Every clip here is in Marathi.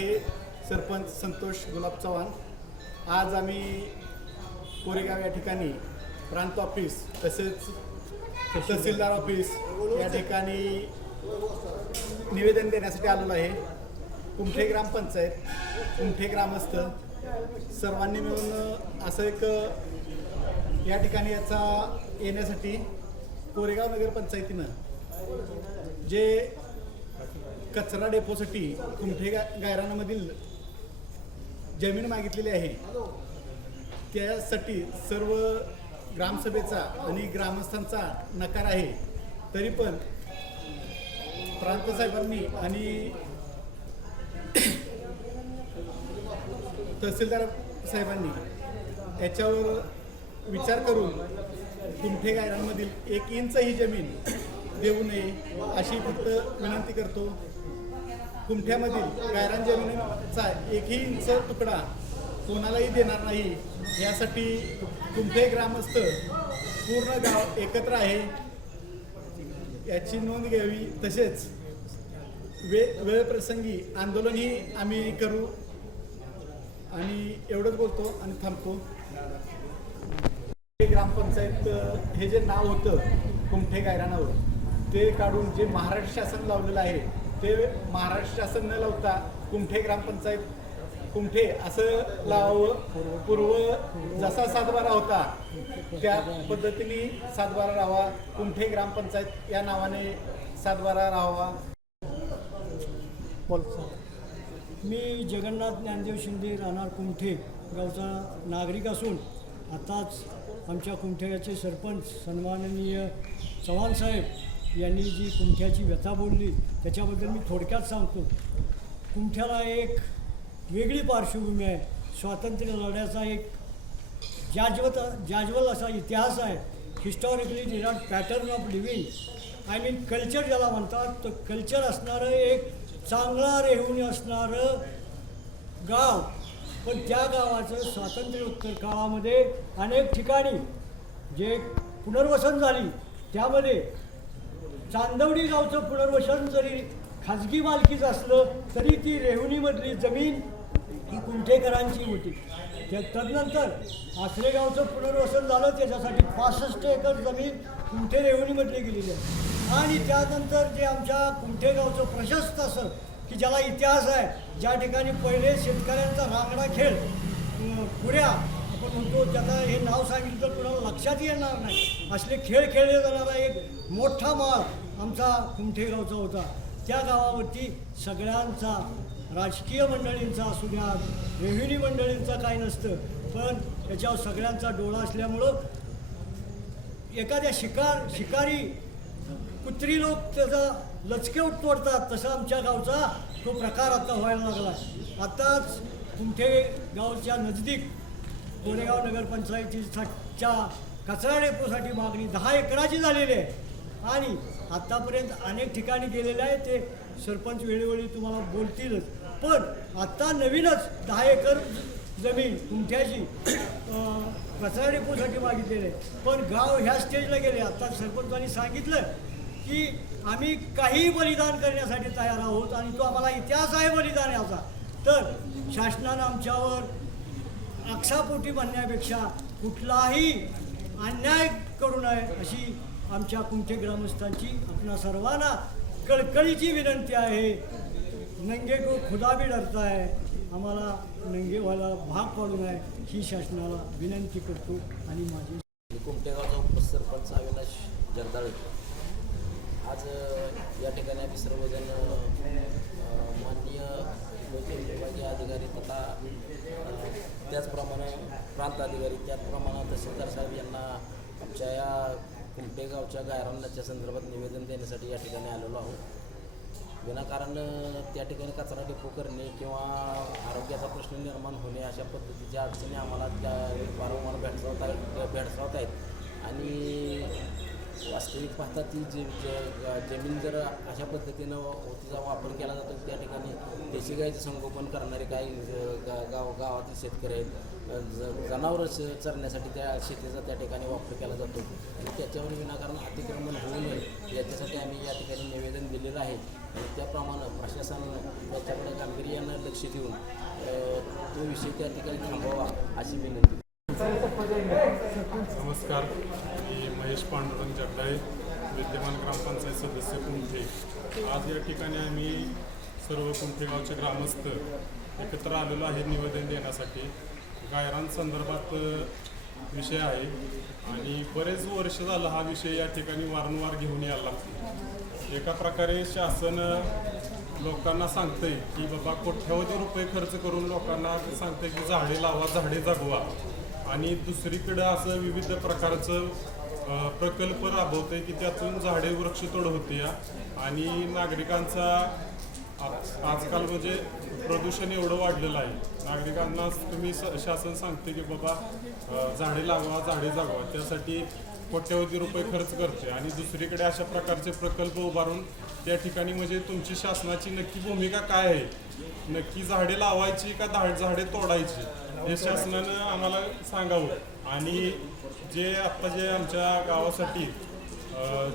हे सरपंच संतोष गुलाब चव्हाण. आज आम्ही कोरेगाव या ठिकाणी प्रांत ऑफिस तसेच तहसीलदार ऑफिस या ठिकाणी निवेदन देण्यासाठी आलेलो आहे. कुमठे ग्रामपंचायत कुमठे ग्रामस्थ सर्वांनी मिळून असं एक या ठिकाणी याचा येण्यासाठी कोरेगाव नगरपंचायतीनं जे कचरा डेपोसाठी कुमठे गा गायरानामधील जमीन मागितलेली आहे. त्यासाठी सर्व ग्रामसभेचा आणि ग्रामस्थांचा नकार आहे. तरी पण प्रांतसाहेबांनी आणि तहसीलदार साहेबांनी याच्यावर विचार करून कुमठे गायरांमधील एक इंच ही जमीन देऊ नये अशी फक्त विनंती करतो. कुमठ्यामधील गायरान जमिनीचा एकही इंच तुकडा कोणालाही देणार नाही. यासाठी कुमठे ग्रामस्थ पूर्ण गाव एकत्र आहे. याची नोंद घ्यावी. तसेच वे वेळप्रसंगी आंदोलनही आम्ही करू. आणि एवढंच बोलतो आणि थांबतो. ग्रामपंचायत हे जे नाव होतं कुमठे गायरानावर ते काढून जे महाराष्ट्र शासन लावलेलं आहे ते महाराष्ट्र शासन न लावता कुमठे ग्रामपंचायत कुमठे असं लावावं पूर्व जसा सातबारा होता त्या पद्धतीने सातबारा राहावा कुमठे ग्रामपंचायत या नावाने सातबारा राहावा. बोल मी जगन्नाथ ज्ञानदेव शिंदे राहणार कुमठे गावचा नागरिक असून आताच आमच्या कुमठ्याचे सरपंच सन्माननीय चव्हाण साहेब यांनी जी कुंठ्याची व्यथा बोलली त्याच्याबद्दल मी थोडक्यात सांगतो. कुंठ्याला एक वेगळी पार्श्वभूमी आहे. स्वातंत्र्य लढ्याचा एक जाजवत जाज्वल असा इतिहास आहे. Historically डिराट pattern of living I mean culture ज्याला म्हणतात तर कल्चर असणारं एक चांगला रेहून असणारं गाव. पण त्या गावाचं स्वातंत्र्योत्तर काळामध्ये अनेक ठिकाणी जे पुनर्वसन झाली त्यामध्ये चांदवडी गावचं पुनर्वसन जरी खाजगी मालकीचं असलं तरी ती रेवणीमधली जमीन ही कुंठेकरांची होती. त्या तदनंतर आसरेगावचं पुनर्वसन झालं त्याच्यासाठी पासष्ट एकर जमीन कुंठे रेवणीमधली गेलेली आहे. आणि त्यानंतर जे आमच्या कुंठेगावचं प्रशस्त असं की ज्याला इतिहास आहे ज्या ठिकाणी पहिले शेतकऱ्यांचा रांगडा खेळ पुऱ्या आपण म्हणतो ज्याचा हे नाव सांगितलं तर कुणाला लक्षात येणार नाही. असले खेळ खेळले जाणारा एक मोठा माळ आमचा कुमठेगावचा होता. त्या गावावरती सगळ्यांचा राजकीय मंडळींचा असू द्या रेव्हेन्यू मंडळींचा काय नसतं. पण त्याच्यावर सगळ्यांचा डोळा असल्यामुळं एखाद्या शिकार शिकारी कुत्री लोक त्याचा लचके तोडतात तसा आमच्या गावचा तो प्रकार आता व्हायला लागला आताच कुमठे गावच्या नजदीक कोरेगाव नगरपंचायतीच्या कचरा डेपोसाठी मागणी दहा एकराची झालेली आहे. आणि आत्तापर्यंत अनेक ठिकाणी गेलेले आहे ते सरपंच वेळोवेळी तुम्हाला बोलतीलच. पण आत्ता नवीनच दहा एकर जमीन तुमच्याशी कचरा डेपोसाठी मागितलेली आहे. पण गाव ह्या स्टेजला गेले. आत्ता सरपंचांनी सांगितलं की आम्ही काही बलिदान करण्यासाठी तयार आहोत आणि तो आम्हाला इतिहास आहे बलिदानाचा तर शासनानं आमच्यावर अक्षापोटी बनण्यापेक्षा कुठलाही अन्याय करू नये अशी आमच्या कुमठे ग्रामस्थांची आपणा सर्वांना कळकळीची विनंती आहे. नंगे को खुदा भी डरता है. आम्हाला नंगे व्हायला भाग पाडू नये ही शासनाला विनंती करतो आणि माझी कुमटेगावचा उपसरपंच अविनाश जगदाळे आज या ठिकाणी आम्ही सर्वजण माननीय लोकल विभागीय अधिकारी तथा त्याचप्रमाणे प्रांत अधिकारी त्याचप्रमाणे तहसीलदार साहेब यांना आमच्या या कुंटेगावच्या गायरानाच्या संदर्भात निवेदन देण्यासाठी या ठिकाणी आलेलो आहोत. विनाकारण त्या ठिकाणी कचरा डेपो करणे किंवा आरोग्याचा प्रश्न निर्माण होणे अशा पद्धतीच्या अडचणी आम्हाला त्या वारंवार भेडसावत आहेत भेडसावत आहेत. आणि वास्तविक पाहता ती जे जमीन जर अशा पद्धतीनं तिचा वापर केला जातो त्या ठिकाणी देशी गायचं संगोपन करणारे काही गा- गाव गावातील शेतकरी आहेत. ज- जनावरं चरण्यासाठी त्या शेतीचा त्या ठिकाणी वापर केला जातो. आणि त्याच्यावर विनाकारण अतिक्रमण होऊ नये याच्यासाठी आम्ही या ठिकाणी निवेदन दिलेलं आहे. आणि त्याप्रमाणे प्रशासनानं त्याच्याकडे गांभीर्यानं लक्ष देऊन तो विषय त्या ठिकाणी थांबवावा अशी विनंती. नमस्कार. महेश पांडुरंग जगदाळे विद्यमान ग्रामपंचायत सदस्य कुंठे. आज या ठिकाणी आम्ही सर्व कुंठे गावचे ग्रामस्थ एकत्र आलेलो आहे निवेदन देण्यासाठी. गायरांसंदर्भात विषय आहे आणि बरेच वर्ष झालं हा विषय या ठिकाणी वारंवार घेऊन यायला लागतो एका प्रकारे शासन लोकांना सांगतंय की बाबा कोट्यावधी रुपये खर्च करून लोकांना सांगतंय की झाडे लावा झाडे जगवा. आणि दुसरीकडं असं विविध प्रकारचं प्रकल्प राबवतंय की त्यातून झाडे वृक्षतोड होते या आणि नागरिकांचा आजकाल म्हणजे प्रदूषण एवढं वाढलेलं आहे. नागरिकांना तुम्ही स- शासन सांगते की बाबा झाडे लावा झाडे जागवा त्यासाठी कोट्यवधी रुपये खर्च करते आणि दुसरीकडे अशा प्रकारचे प्रकल्प उभारून त्या ठिकाणी म्हणजे तुमची शासनाची नक्की भूमिका काय आहे? नक्की झाडे लावायची का झाडे तोडायची? हे शासनानं आम्हाला सांगावं. आणि जे आत्ता जे आमच्या गावासाठी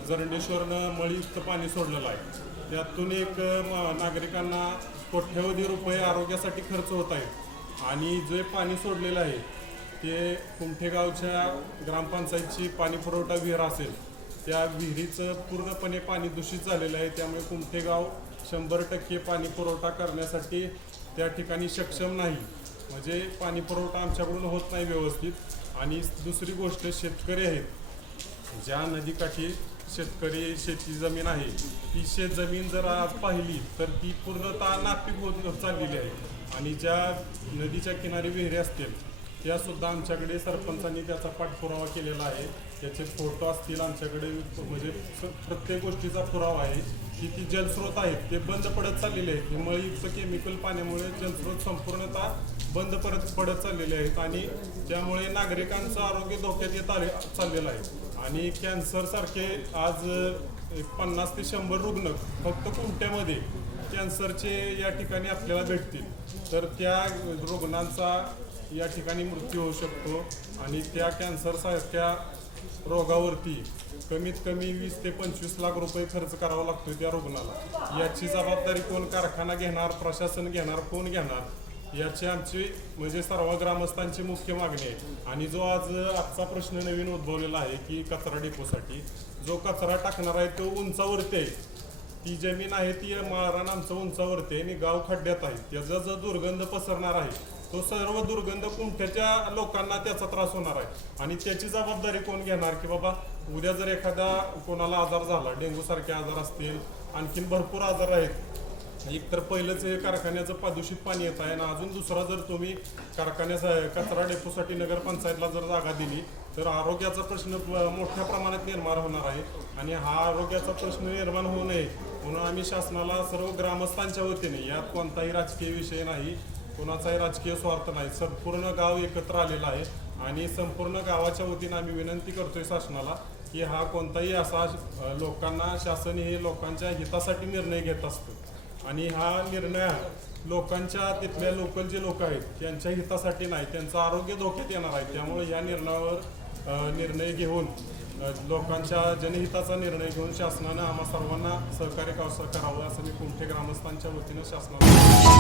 जरंडेश्वरनं मळीयुक्त पाणी सोडलेलं आहे त्यातून एक नागरिकांना कोट्यवधी रुपये आरोग्यासाठी खर्च होत आहेत आणि जे पाणी सोडलेलं आहे ते कुमठेगावच्या ग्रामपंचायतची पाणी पुरवठा विहीर असेल त्या विहिरीचं पूर्णपणे पाणी दूषित झालेलं आहे. त्यामुळे कुमठेगाव शंभर टक्के पाणी पुरवठा करण्यासाठी त्या ठिकाणी सक्षम नाही. म्हणजे पाणी पुरवठा आमच्याकडून होत नाही व्यवस्थित. आणि दुसरी गोष्ट शेतकरी आहेत. ज्या नदीकाठी शेतकरी शेती जमीन आहे ती शेत जमीन जर आज पाहिली तर ती पूर्णतः नापीक होत चाललेली आहे. आणि ज्या नदीच्या किनारी विहिरी असतील त्यासुद्धा आमच्याकडे सरपंचांनी त्याचा पाठपुरावा केलेला आहे. त्याचे फोटो असतील आमच्याकडे म्हणजे प्रत्येक गोष्टीचा पुरावा आहे की ती जलस्रोत आहेत ते बंद पडत चाललेले आहेत. हे मळीयुक्त केमिकल पाण्यामुळे जलस्रोत संपूर्णतः बंद परत पडत चाललेले आहेत आणि त्यामुळे नागरिकांचं आरोग्य धोक्यात येत आले चाललेलं आहे. आणि कॅन्सरसारखे आज एक पन्नास ते शंभर रुग्ण फक्त कुमट्यामध्ये कॅन्सरचे या ठिकाणी आपल्याला भेटतील. तर त्या रुग्णांचा या ठिकाणी मृत्यू होऊ शकतो आणि त्या कॅन्सरसारख्या रोगावरती कमीत कमी वीस ते पंचवीस लाख रुपये खर्च करावा लागतो त्या रुग्णाला. याची जबाबदारी कोण कारखाना घेणार प्रशासन घेणार कोण घेणार याची आमची म्हणजे सर्व ग्रामस्थांची मुख्य मागणी आहे. आणि जो आज आजचा प्रश्न नवीन उद्भवलेला आहे की कचरा डेपोसाठी जो कचरा टाकणार आहे तो उंचावरती आहे. ती जमीन आहे ती माळरान आमचं उंचावरती आहे आणि गाव खड्ड्यात आहे. त्याचा जो दुर्गंध पसरणार आहे तो सर्व दुर्गंध कुंठ्याच्या लोकांना त्याचा त्रास होणार आहे. आणि त्याची जबाबदारी कोण घेणार की बाबा उद्या जर एखादा कोणाला आजार झाला डेंग्यू सारखे आजार असतील आणखीन भरपूर आजार आहेत. एक तर पहिलंच हे कारखान्याचं प्रदूषित पाणी येत आहे आणि अजून दुसरा जर तुम्ही कारखान्याचा कचरा डेपोसाठी नगरपंचायतला जर जागा दिली तर आरोग्याचा प्रश्न मोठ्या प्रमाणात निर्माण होणार आहे. आणि हा आरोग्याचा प्रश्न निर्माण होऊ नये म्हणून आम्ही शासनाला सर्व ग्रामस्थांच्या वतीने यात कोणताही राजकीय विषय नाही कोणाचाही राजकीय स्वार्थ नाही. संपूर्ण गाव एकत्र आलेला आहे आणि संपूर्ण गावाच्या वतीने आम्ही विनंती करतोय शासनाला की हा कोणताही असा लोकांना शासन हे लोकांच्या हितासाठी निर्णय घेत असतो. आणि हा निर्णय लोकांच्या तिथल्या लोकल जे लोक आहेत त्यांच्या हितासाठी नाही त्यांचं आरोग्य धोक्यात येणार आहे. त्यामुळे या निर्णयावर निर्णय घेऊन लोकांच्या जनहिताचा निर्णय घेऊन शासनानं आम्हा सर्वांना सहकार्य करावं असं मी कुमठे ग्रामस्थांच्या वतीनं शासनाला